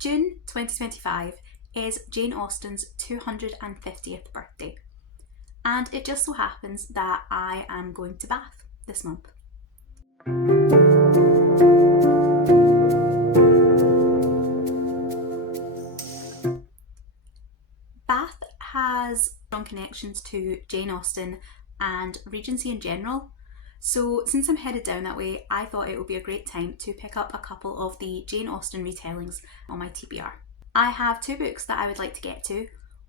June 2025 is Jane Austen's 250th birthday, and it just so happens that I am going to Bath this month. Bath has strong connections to Jane Austen and Regency in general, so since I'm headed down that way, I thought it would be a great time to pick up a couple of the Jane Austen retellings on my TBR. I have two books that I would like to get to.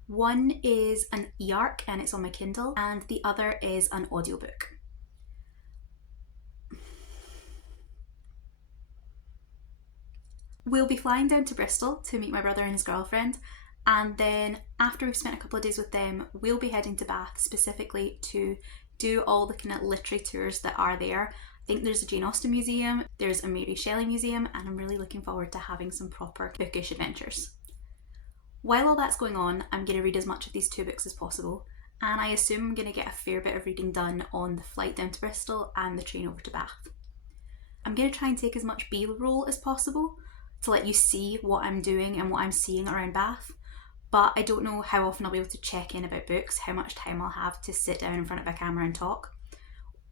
One is an e-arc and it's on my Kindle, and the other is an audiobook. We'll be flying down to Bristol to meet my brother and his girlfriend, and then after we've spent a couple of days with them, we'll be heading to Bath specifically to do all the kind of literary tours that are there. I think there's a Jane Austen museum, there's a Mary Shelley museum, and I'm really looking forward to having some proper bookish adventures. While all that's going on, I'm going to read as much of these two books as possible, and I assume I'm going to get a fair bit of reading done on the flight down to Bristol and the train over to Bath. I'm going to try and take as much B-roll as possible to let you see what I'm doing and what I'm seeing around Bath, but I don't know how often I'll be able to check in about books, how much time I'll have to sit down in front of a camera and talk.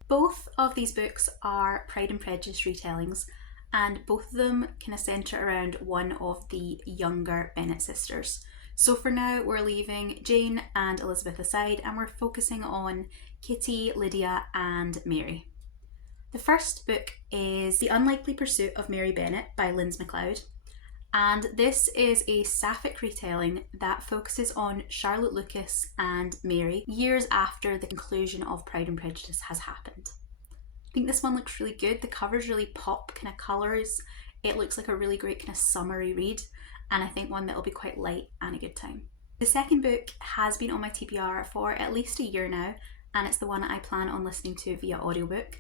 Both of these books are Pride and Prejudice retellings, and both of them kind of centre around one of the younger Bennet sisters. So for now, we're leaving Jane and Elizabeth aside, and we're focusing on Kitty, Lydia, and Mary. The first book is The Unlikely Pursuit of Mary Bennet by Lindz McLeod, and this is a sapphic retelling that focuses on Charlotte Lucas and Mary years after the conclusion of Pride and Prejudice has happened. I think this one looks really good. The cover's really pop kind of colours. It looks like a really great kind of summery read, and I think one that'll be quite light and a good time. The second book has been on my TBR for at least a year now, and it's the one I plan on listening to via audiobook.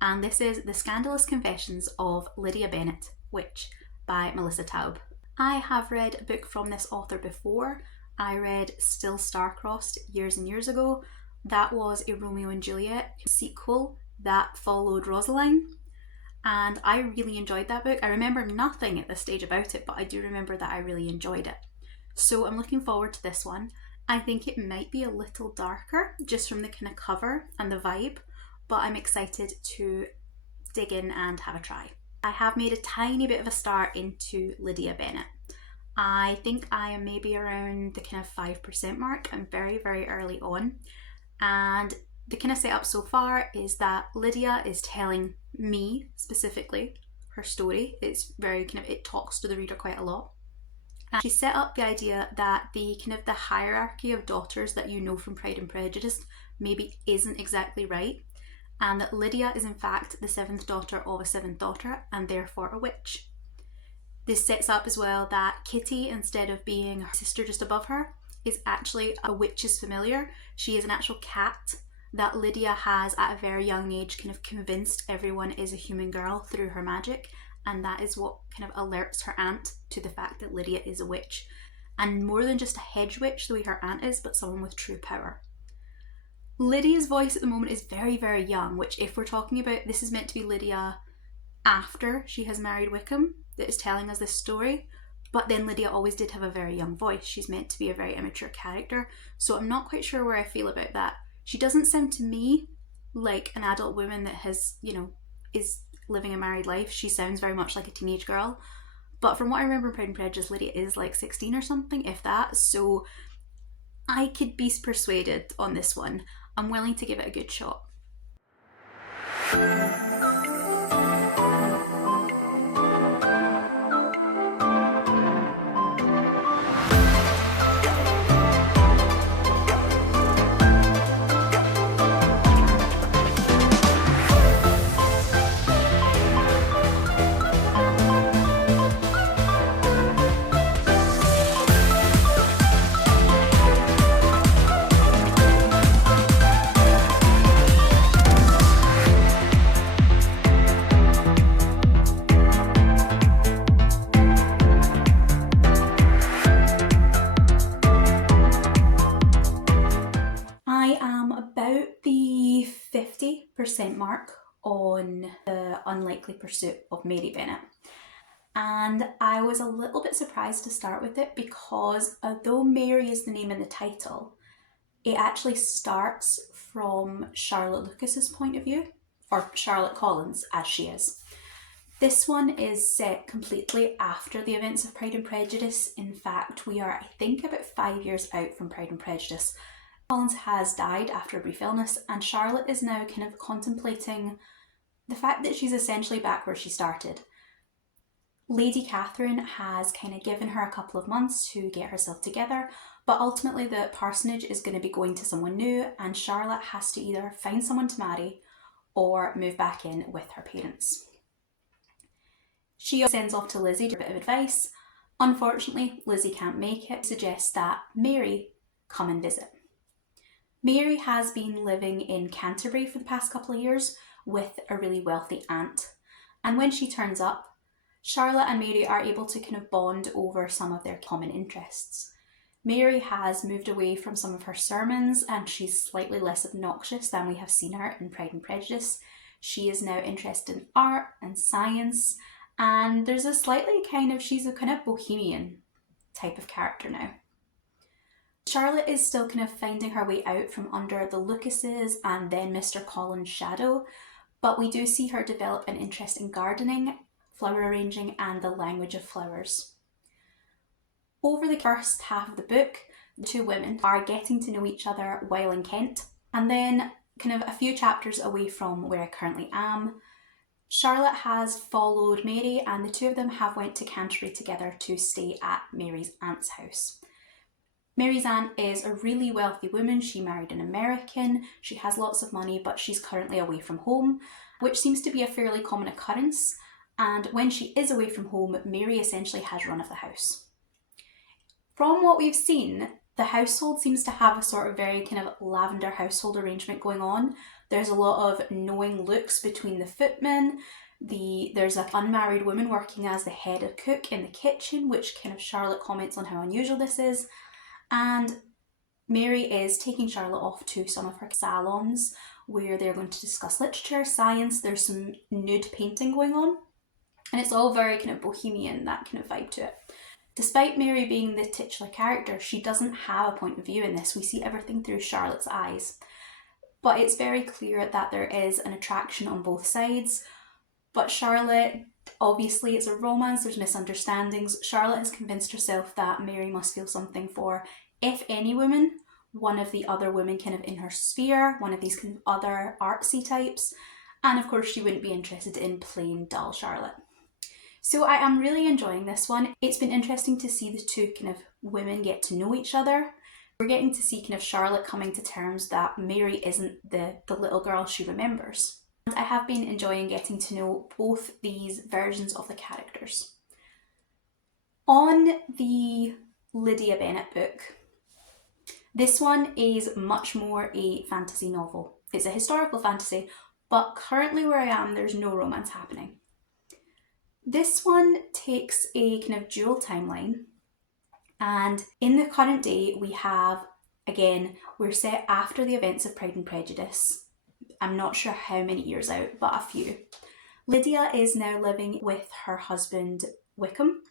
And this is The Scandalous Confessions of Lydia Bennet, Witch, by Melinda Taub. I have read a book from this author before. I read Still Star-Crossed years and years ago. That was a Romeo and Juliet sequel that followed Rosaline, and I really enjoyed that book. I remember nothing at this stage about it, but I do remember that I really enjoyed it. So I'm looking forward to this one. I think it might be a little darker just from the kind of cover and the vibe, but I'm excited to dig in and have a try. I have made a tiny bit of a start into Lydia Bennet. I think I am maybe around the kind of 5% mark. I'm very, very early on. And the kind of setup so far is that Lydia is telling me specifically her story. It's very kind of, it talks to the reader quite a lot. And she set up the idea that the kind of the hierarchy of daughters that you know from Pride and Prejudice maybe isn't exactly right, and that Lydia is in fact the seventh daughter of a seventh daughter and therefore a witch. This sets up as well that Kitty, instead of being her sister just above her, is actually a witch's familiar. She is an actual cat that Lydia has at a very young age kind of convinced everyone is a human girl through her magic, and that is what kind of alerts her aunt to the fact that Lydia is a witch, and more than just a hedge witch the way her aunt is, but someone with true power. Lydia's voice at the moment is very, very young, which if we're talking about, this is meant to be Lydia after she has married Wickham that is telling us this story, but then Lydia always did have a very young voice. She's meant to be a very immature character, so I'm not quite sure where I feel about that. She doesn't sound to me like an adult woman that has, you know, is living a married life. She sounds very much like a teenage girl, but from what I remember in Pride and Prejudice, Lydia is like 16 or something, if that, so I could be persuaded on this one. I'm willing to give it a good shot. The 50% mark on The Unlikely Pursuit of Mary Bennet, and I was a little bit surprised to start with it because although Mary is the name in the title, it actually starts from Charlotte Lucas's point of view, or Charlotte Collins as she is. This one is set completely after the events of Pride and Prejudice. In fact, we are, I think, about 5 years out from Pride and Prejudice. Collins has died after a brief illness, and Charlotte is now kind of contemplating the fact that she's essentially back where she started. Lady Catherine has kind of given her a couple of months to get herself together, but ultimately the parsonage is going to be going to someone new, and Charlotte has to either find someone to marry or move back in with her parents. She sends off to Lizzie to give a bit of advice. Unfortunately, Lizzie can't make it, suggests that Mary come and visit. Mary has been living in Canterbury for the past couple of years with a really wealthy aunt, and when she turns up, Charlotte and Mary are able to kind of bond over some of their common interests. Mary has moved away from some of her sermons and she's slightly less obnoxious than we have seen her in Pride and Prejudice. She is now interested in art and science, and there's a slightly she's a kind of bohemian type of character now. Charlotte is still kind of finding her way out from under the Lucases and then Mr. Collins' shadow, but we do see her develop an interest in gardening, flower arranging, and the language of flowers. Over the first half of the book, the two women are getting to know each other while in Kent, and then kind of a few chapters away from where I currently am, Charlotte has followed Mary, and the two of them have went to Canterbury together to stay at Mary's aunt's house. Mary's aunt is a really wealthy woman. She married an American, she has lots of money, but she's currently away from home, which seems to be a fairly common occurrence. And when she is away from home, Mary essentially has run of the house. From what we've seen, the household seems to have a sort of very kind of lavender household arrangement going on. There's a lot of knowing looks between the footmen. There's an unmarried woman working as the head of cook in the kitchen, which kind of Charlotte comments on how unusual this is. And Mary is taking Charlotte off to some of her salons where they're going to discuss literature, science. There's some nude painting going on. And it's all very kind of bohemian, that kind of vibe to it. Despite Mary being the titular character, she doesn't have a point of view in this. We see everything through Charlotte's eyes. But it's very clear that there is an attraction on both sides. But Charlotte, obviously it's a romance, there's misunderstandings. Charlotte has convinced herself that Mary must feel something for, if any woman, one of the other women kind of in her sphere, one of these kind of other artsy types. And of course she wouldn't be interested in plain dull Charlotte. So I am really enjoying this one. It's been interesting to see the two kind of women get to know each other. We're getting to see kind of Charlotte coming to terms that Mary isn't the little girl she remembers. And I have been enjoying getting to know both these versions of the characters. On the Lydia Bennet book, this one is much more a fantasy novel. It's a historical fantasy, but currently where I am, there's no romance happening. This one takes a kind of dual timeline, and in the current day we have, again, we're set after the events of Pride and Prejudice. I'm not sure how many years out, but a few. Lydia is now living with her husband Wickham,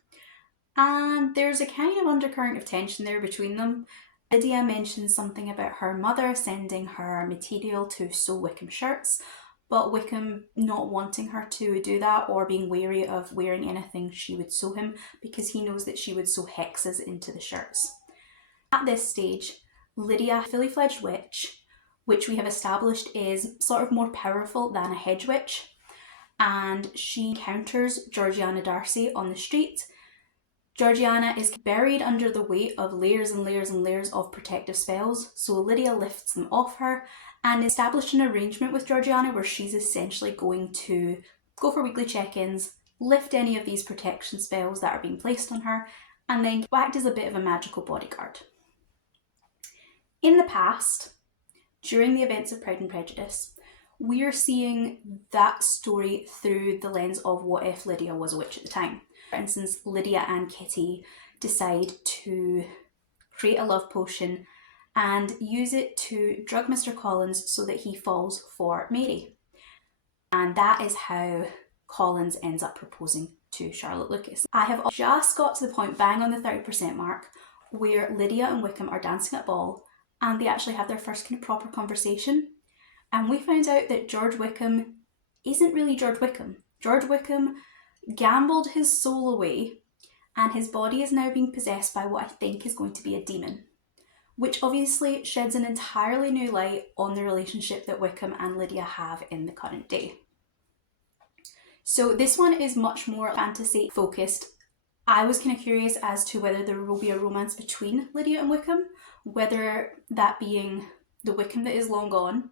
and there's a kind of undercurrent of tension there between them. Lydia mentions something about her mother sending her material to sew Wickham shirts, but Wickham not wanting her to do that or being wary of wearing anything she would sew him because he knows that she would sew hexes into the shirts. At this stage, Lydia, a fully fledged witch, which we have established is sort of more powerful than a hedge witch, and she encounters Georgiana Darcy on the street. Georgiana is buried under the weight of layers and layers and layers of protective spells, so Lydia lifts them off her and established an arrangement with Georgiana where she's essentially going to go for weekly check-ins, lift any of these protection spells that are being placed on her, and then act as a bit of a magical bodyguard. In the past, during the events of Pride and Prejudice, we are seeing that story through the lens of what if Lydia was a witch at the time. For instance, Lydia and Kitty decide to create a love potion and use it to drug Mr. Collins so that he falls for Mary. And that is how Collins ends up proposing to Charlotte Lucas. I have just got to the point, bang on the 30% mark, where Lydia and Wickham are dancing at a ball and they actually have their first kind of proper conversation. And we found out that George Wickham isn't really George Wickham. George Wickham gambled his soul away and his body is now being possessed by what I think is going to be a demon, which obviously sheds an entirely new light on the relationship that Wickham and Lydia have in the current day. So this one is much more fantasy focused. I was kind of curious as to whether there will be a romance between Lydia and Wickham, whether that being the Wickham that is long gone,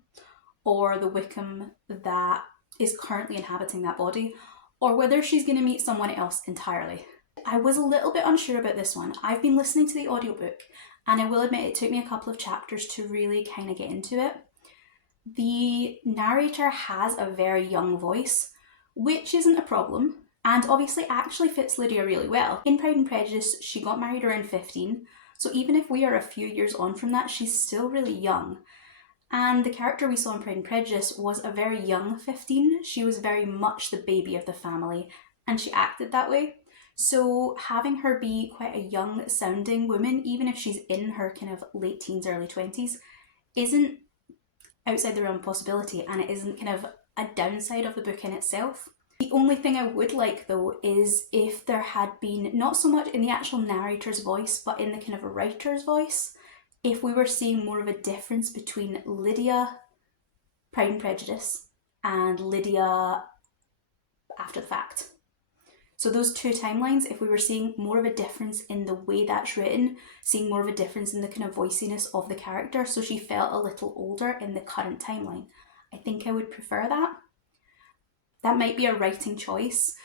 or the Wickham that is currently inhabiting that body, or whether she's going to meet someone else entirely. I was a little bit unsure about this one. I've been listening to the audiobook, and I will admit it took me a couple of chapters to really kind of get into it. The narrator has a very young voice, which isn't a problem, and obviously actually fits Lydia really well. In Pride and Prejudice, she got married around 15, so even if we are a few years on from that, she's still really young. And the character we saw in Pride and Prejudice was a very young 15. She was very much the baby of the family, and she acted that way. So having her be quite a young sounding woman, even if she's in her kind of late teens, early 20s, isn't outside the realm of possibility, and it isn't kind of a downside of the book in itself. The only thing I would like though is if there had been, not so much in the actual narrator's voice, but in the kind of a writer's voice, if we were seeing more of a difference between Lydia, Pride and Prejudice, and Lydia after the fact. So those two timelines, if we were seeing more of a difference in the way that's written, seeing more of a difference in the kind of voiciness of the character, so she felt a little older in the current timeline, I think I would prefer that. That might be a writing choice.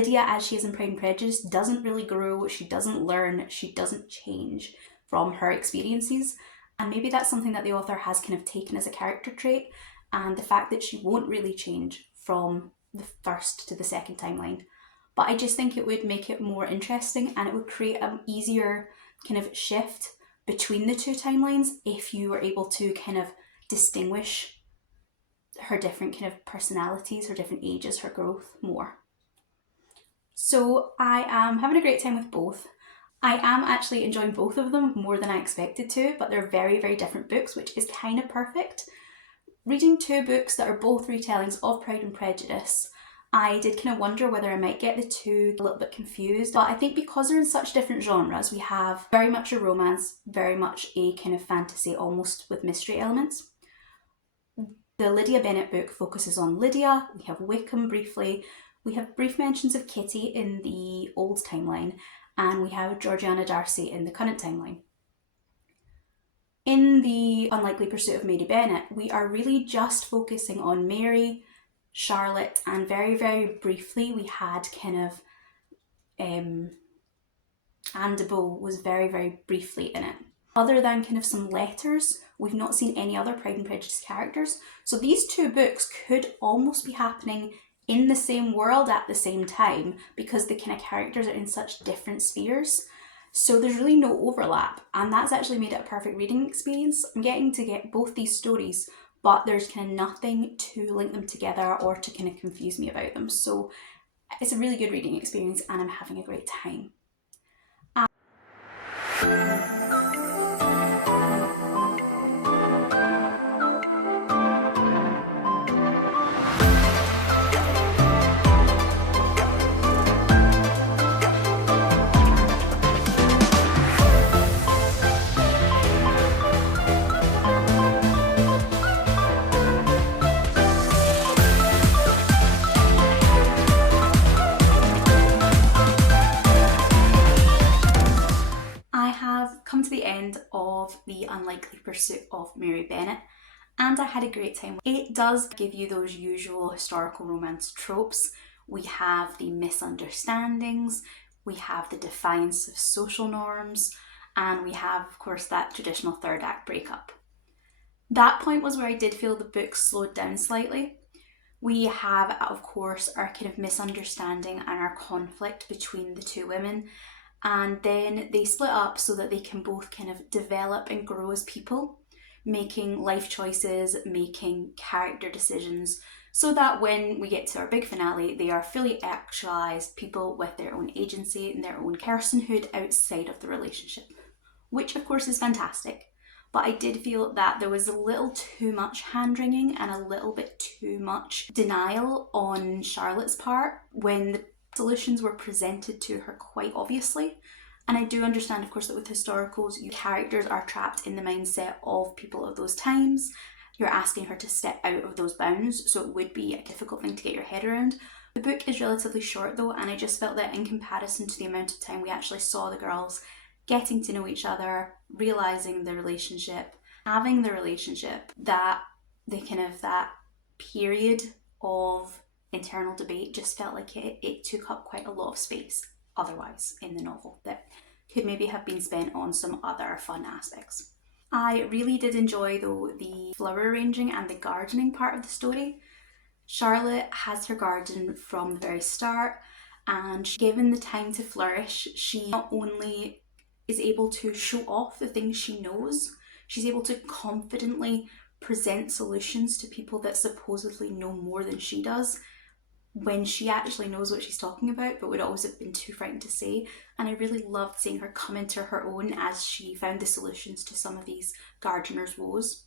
Lydia, as she is in Pride and Prejudice, doesn't really grow, she doesn't learn, she doesn't change from her experiences, and maybe that's something that the author has kind of taken as a character trait, and the fact that she won't really change from the first to the second timeline. But I just think it would make it more interesting, and it would create an easier kind of shift between the two timelines if you were able to kind of distinguish her different kind of personalities, her different ages, her growth more. So I am having a great time with both. I am actually enjoying both of them more than I expected to, but they're very, very different books, which is kind of perfect. Reading two books that are both retellings of Pride and Prejudice, I did kind of wonder whether I might get the two a little bit confused, but I think because they're in such different genres, we have very much a romance, very much a kind of fantasy, almost with mystery elements. The Lydia Bennet book focuses on Lydia, we have Wickham briefly, we have brief mentions of Kitty in the old timeline, and we have Georgiana Darcy in the current timeline. In The Unlikely Pursuit of Mary Bennet, we are really just focusing on Mary, Charlotte, and very, very briefly we had kind of Anne de Bow was very, very briefly in it. Other than kind of some letters, we've not seen any other Pride and Prejudice characters. So these two books could almost be happening in the same world at the same time because the kind of characters are in such different spheres. So there's really no overlap, and that's actually made it a perfect reading experience. I'm getting to get both these stories, but there's kind of nothing to link them together or to kind of confuse me about them. So it's a really good reading experience and I'm having a great time. To the end of The Unlikely Pursuit of Mary Bennet, and I had a great time. It does give you those usual historical romance tropes. We have the misunderstandings, we have the defiance of social norms, and we have, of course, that traditional third act breakup. That point was where I did feel the book slowed down slightly. We have, of course, our kind of misunderstanding and our conflict between the two women, and then they split up so that they can both kind of develop and grow as people, making life choices, making character decisions, so that when we get to our big finale, they are fully actualised people with their own agency and their own personhood outside of the relationship, which of course is fantastic. But I did feel that there was a little too much hand-wringing and a little bit too much denial on Charlotte's part when the solutions were presented to her quite obviously. And I do understand, of course, that with historicals, characters are trapped in the mindset of people of those times. You're asking her to step out of those bounds, so it would be a difficult thing to get your head around. The book is relatively short though, and I just felt that in comparison to the amount of time we actually saw the girls getting to know each other, realising the relationship, having the relationship, that that period of internal debate just felt like it took up quite a lot of space otherwise in the novel that could maybe have been spent on some other fun aspects. I really did enjoy though the flower arranging and the gardening part of the story. Charlotte has her garden from the very start, and given the time to flourish, she not only is able to show off the things she knows, she's able to confidently present solutions to people that supposedly know more than she does, when she actually knows what she's talking about but would always have been too frightened to say. And I really loved seeing her come into her own as she found the solutions to some of these gardeners' woes.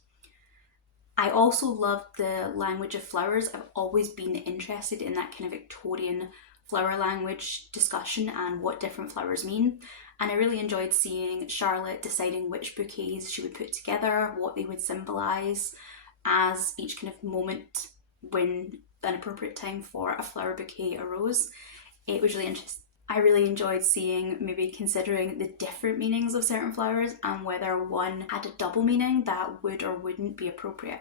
I also loved the language of flowers. I've always been interested in that kind of Victorian flower language discussion and what different flowers mean. And I really enjoyed seeing Charlotte deciding which bouquets she would put together, what they would symbolise, as each kind of moment when an appropriate time for a flower bouquet arose. It was really interesting. I really enjoyed seeing, maybe considering the different meanings of certain flowers and whether one had a double meaning that would or wouldn't be appropriate.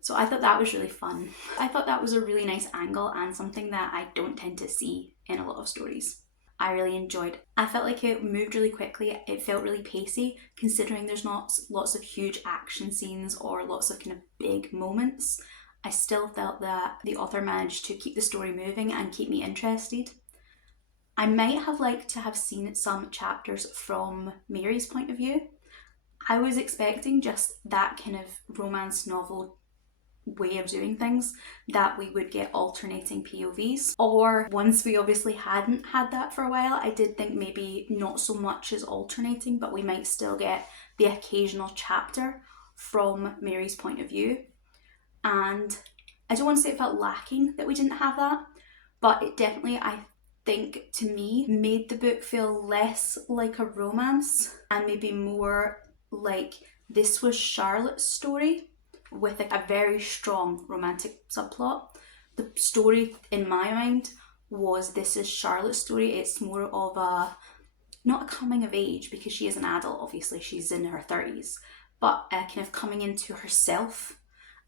So I thought that was really fun. I thought that was a really nice angle and something that I don't tend to see in a lot of stories. I really enjoyed. I felt like it moved really quickly. It felt really pacey, considering there's not lots of huge action scenes or lots of kind of big moments. I still felt that the author managed to keep the story moving and keep me interested. I might have liked to have seen some chapters from Mary's point of view. I was expecting just that kind of romance novel way of doing things, that we would get alternating POVs, or once we obviously hadn't had that for a while, I did think maybe not so much as alternating, but we might still get the occasional chapter from Mary's point of view. And I don't want to say it felt lacking that we didn't have that, but it definitely, I think, to me, made the book feel less like a romance and maybe more like this was Charlotte's story with a very strong romantic subplot. The story in my mind was this is Charlotte's story. It's more of a, not a coming of age because she is an adult, obviously she's in her 30s, but a kind of coming into herself.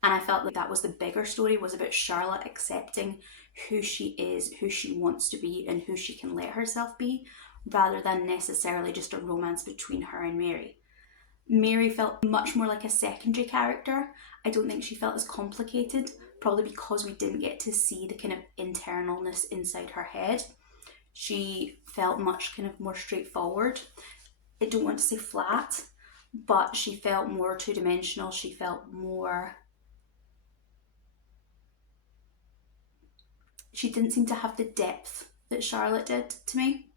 And I felt like that was the bigger story, was about Charlotte accepting who she is, who she wants to be, and who she can let herself be, rather than necessarily just a romance between her and Mary. Mary felt much more like a secondary character. I don't think she felt as complicated, probably because we didn't get to see the kind of internalness inside her head. She felt much kind of more straightforward. I don't want to say flat, but she felt more two-dimensional. She felt more... She didn't seem to have the depth that Charlotte did to me.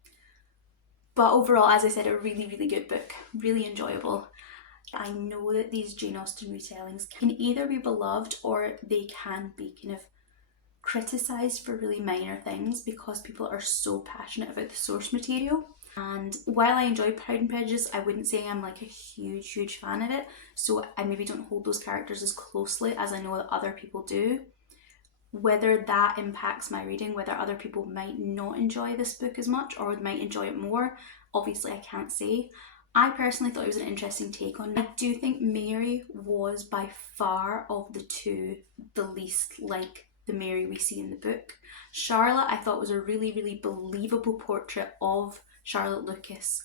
But overall, as I said, a really, really good book. Really enjoyable. I know that these Jane Austen retellings can either be beloved or they can be kind of criticised for really minor things because people are so passionate about the source material. And while I enjoy Pride and Prejudice, I wouldn't say I'm like a huge, huge fan of it. So I maybe don't hold those characters as closely as I know that other people do. Whether that impacts my reading, whether other people might not enjoy this book as much or might enjoy it more, obviously I can't say. I personally thought it was an interesting take on it. I do think Mary was by far of the two the least like the Mary we see in the book. Charlotte I thought was a really, really believable portrait of Charlotte Lucas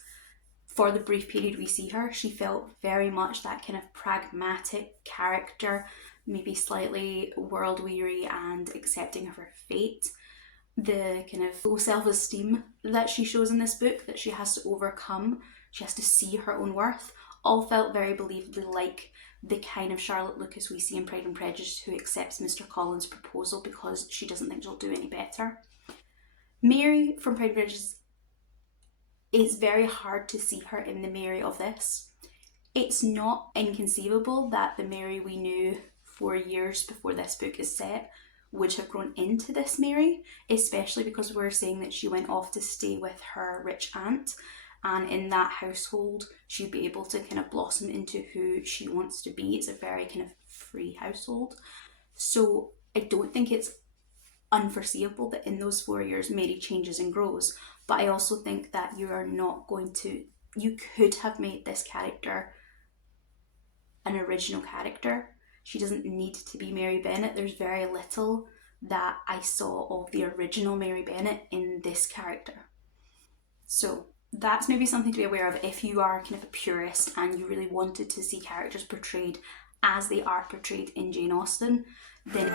for the brief period we see her. She felt very much that kind of pragmatic character, maybe slightly world-weary and accepting of her fate. The kind of low self-esteem that she shows in this book that she has to overcome. She has to see her own worth. all felt very believably like the kind of Charlotte Lucas we see in Pride and Prejudice, who accepts Mr. Collins' proposal because she doesn't think she'll do any better. Mary from Pride and Prejudice, is very hard to see her in the Mary of this. It's not inconceivable that the Mary we knew 4 years before this book is set would have grown into this Mary, especially because we're saying that she went off to stay with her rich aunt, and in that household she'd be able to kind of blossom into who she wants to be. It's a very kind of free household. So I don't think it's unforeseeable that in those 4 years Mary changes and grows, but I also think that you could have made this character an original character. She doesn't need to be Mary Bennet. There's very little that I saw of the original Mary Bennet in this character. So that's maybe something to be aware of if you are kind of a purist and you really wanted to see characters portrayed as they are portrayed in Jane Austen, then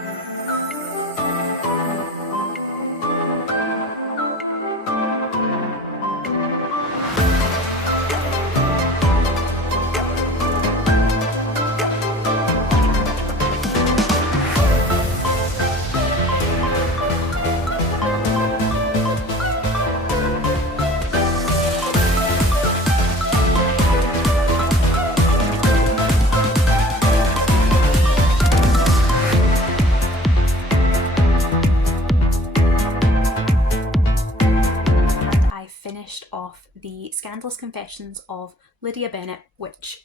off the Scandalous Confessions of Lydia Bennet, which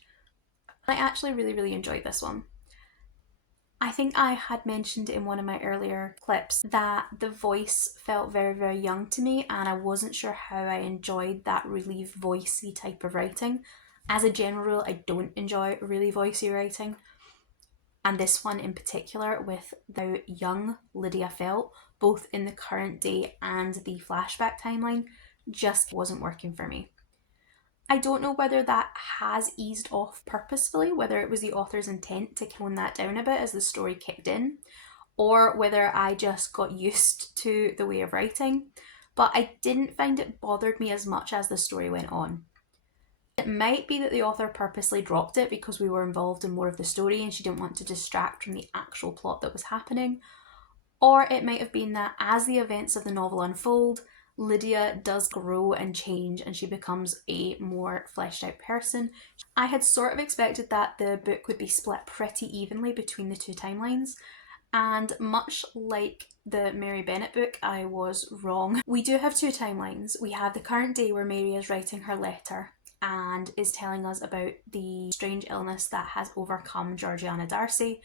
I actually really enjoyed this one. I think I had mentioned in one of my earlier clips that the voice felt very young to me, and I wasn't sure how I enjoyed that really voicey type of writing. As a general rule, I don't enjoy really voicey writing, and this one in particular, with how young Lydia felt, both in the current day and the flashback timeline, just wasn't working for me. I don't know whether that has eased off purposefully, whether it was the author's intent to tone that down a bit as the story kicked in, or whether I just got used to the way of writing, but I didn't find it bothered me as much as the story went on. It might be that the author purposely dropped it because we were involved in more of the story and she didn't want to distract from the actual plot that was happening, or it might have been that as the events of the novel unfold, Lydia does grow and change and she becomes a more fleshed out person. I had sort of expected that the book would be split pretty evenly between the two timelines, and much like the Mary Bennet book, I was wrong. We do have two timelines. We have the current day where Mary is writing her letter and is telling us about the strange illness that has overcome Georgiana Darcy.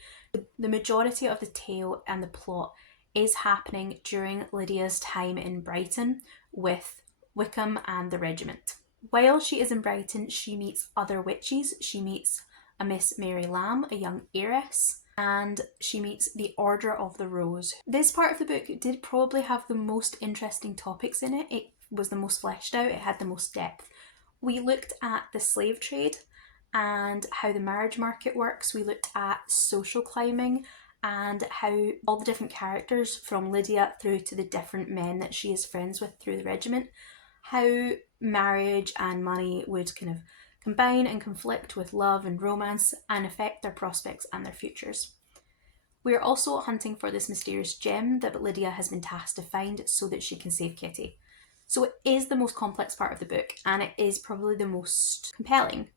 The majority of the tale and the plot is happening during Lydia's time in Brighton with Wickham and the regiment. While she is in Brighton, she meets other witches. She meets a Miss Mary Lamb, a young heiress, and she meets the Order of the Rose. This part of the book did probably have the most interesting topics in it. It was the most fleshed out, it had the most depth. We looked at the slave trade and how the marriage market works. We looked at social climbing and how all the different characters from Lydia through to the different men that she is friends with through the regiment, how marriage and money would kind of combine and conflict with love and romance and affect their prospects and their futures. We are also hunting for this mysterious gem that Lydia has been tasked to find so that she can save Kitty. So it is the most complex part of the book, and it is probably the most compelling.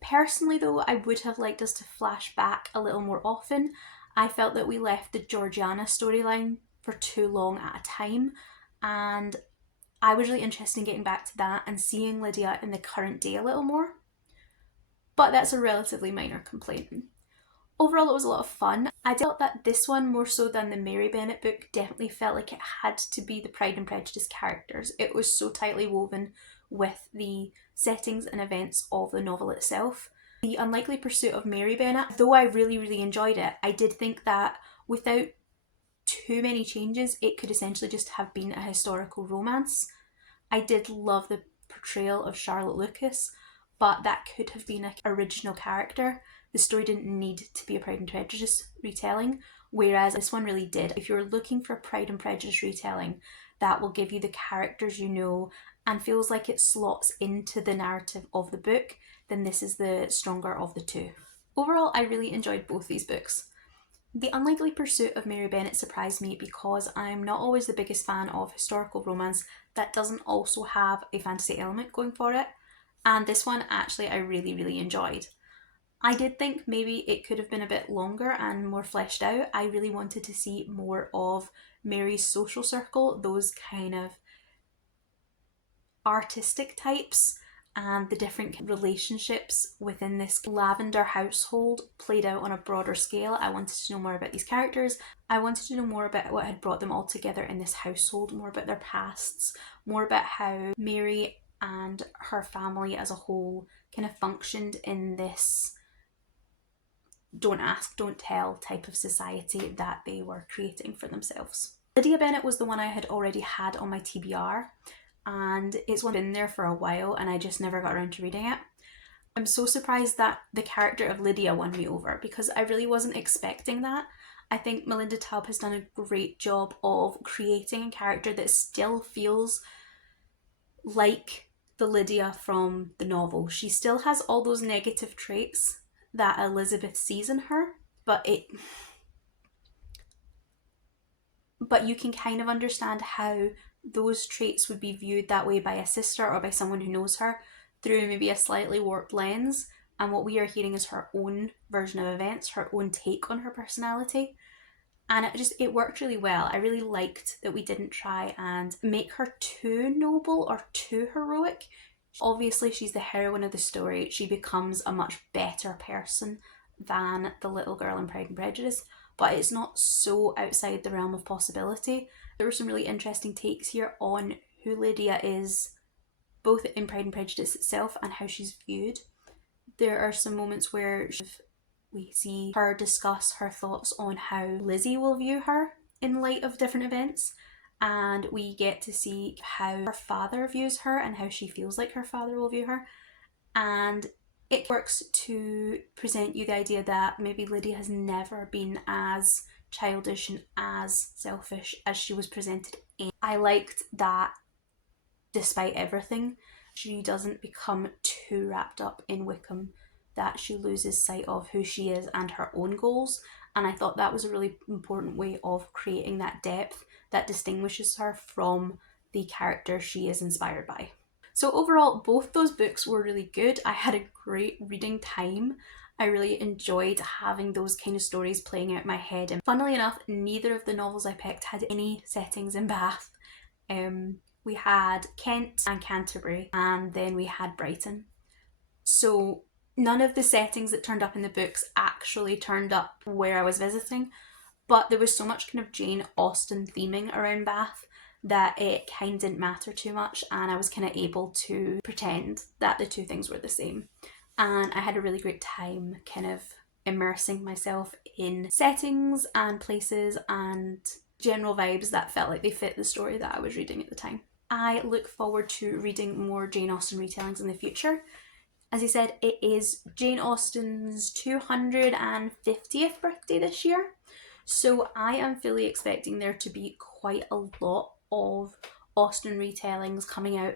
Personally though, I would have liked us to flash back a little more often. I felt that we left the Georgiana storyline for too long at a time, and I was really interested in getting back to that and seeing Lydia in the current day a little more. But that's a relatively minor complaint. Overall, it was a lot of fun. I felt that this one, more so than the Mary Bennet book, definitely felt like it had to be the Pride and Prejudice characters. It was so tightly woven with the settings and events of the novel itself. The Unlikely Pursuit of Mary Bennet, though I really enjoyed it, I did think that without too many changes, it could essentially just have been a historical romance. I did love the portrayal of Charlotte Lucas, but that could have been an original character. The story didn't need to be a Pride and Prejudice retelling, whereas this one really did. If you're looking for a Pride and Prejudice retelling that will give you the characters you know and feels like it slots into the narrative of the book, then this is the stronger of the two. Overall, I really enjoyed both these books. The Unlikely Pursuit of Mary Bennet surprised me because I'm not always the biggest fan of historical romance that doesn't also have a fantasy element going for it, and this one actually I really enjoyed. I did think maybe it could have been a bit longer and more fleshed out. I really wanted to see more of Mary's social circle, those kind of artistic types, and the different relationships within this Lavender household played out on a broader scale. I wanted to know more about these characters. I wanted to know more about what had brought them all together in this household, more about their pasts, more about how Mary and her family as a whole kind of functioned in this don't ask, don't tell type of society that they were creating for themselves. Lydia Bennet was the one I had already had on my TBR, and it's been there for a while and I just never got around to reading it. I'm so surprised that the character of Lydia won me over because I really wasn't expecting that. I think Melinda Taub has done a great job of creating a character that still feels like the Lydia from the novel. She still has all those negative traits that Elizabeth sees in her, but you can kind of understand how those traits would be viewed that way by a sister or by someone who knows her through maybe a slightly warped lens, and what we are hearing is her own version of events, her own take on her personality, and it worked really well. I really liked that we didn't try and make her too noble or too heroic. Obviously, she's the heroine of the story. She becomes a much better person than the little girl in Pride and Prejudice, but it's not so outside the realm of possibility. There were some really interesting takes here on who Lydia is, both in Pride and Prejudice itself and how she's viewed. There are some moments where we see her discuss her thoughts on how Lizzie will view her in light of different events, and we get to see how her father views her and how she feels like her father will view her. And it works to present you the idea that maybe Lydia has never been as childish and as selfish as she was presented in. I liked that despite everything, she doesn't become too wrapped up in Wickham that she loses sight of who she is and her own goals. And I thought that was a really important way of creating that depth that distinguishes her from the character she is inspired by. So overall, both those books were really good. I had a great reading time. I really enjoyed having those kind of stories playing out in my head. And funnily enough, neither of the novels I picked had any settings in Bath. We had Kent and Canterbury, and then we had Brighton. So none of the settings that turned up in the books actually turned up where I was visiting, but there was so much kind of Jane Austen theming around Bath that it kind of didn't matter too much, and I was kind of able to pretend that the two things were the same. And I had a really great time kind of immersing myself in settings and places and general vibes that felt like they fit the story that I was reading at the time. I look forward to reading more Jane Austen retellings in the future. As I said, it is Jane Austen's 250th birthday this year, so I am fully expecting there to be quite a lot of Austen retellings coming out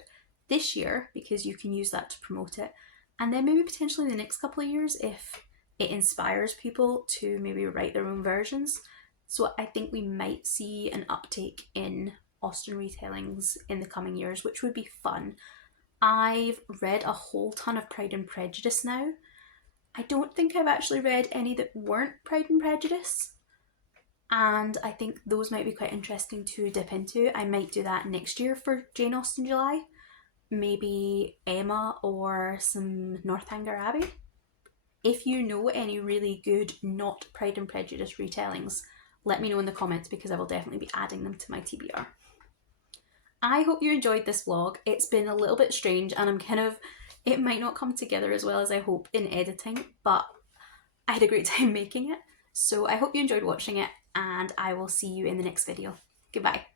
this year, because you can use that to promote it, and then maybe potentially in the next couple of years if it inspires people to maybe write their own versions. So I think we might see an uptake in Austen retellings in the coming years, which would be fun. I've read a whole ton of Pride and Prejudice now. I don't think I've actually read any that weren't Pride and Prejudice, and I think those might be quite interesting to dip into. I might do that next year for Jane Austen July. Maybe Emma or some Northanger Abbey. If you know any really good not Pride and Prejudice retellings, let me know in the comments, because I will definitely be adding them to my TBR. I hope you enjoyed this vlog. It's been a little bit strange and it might not come together as well as I hope in editing, but I had a great time making it. So I hope you enjoyed watching it, and I will see you in the next video. Goodbye.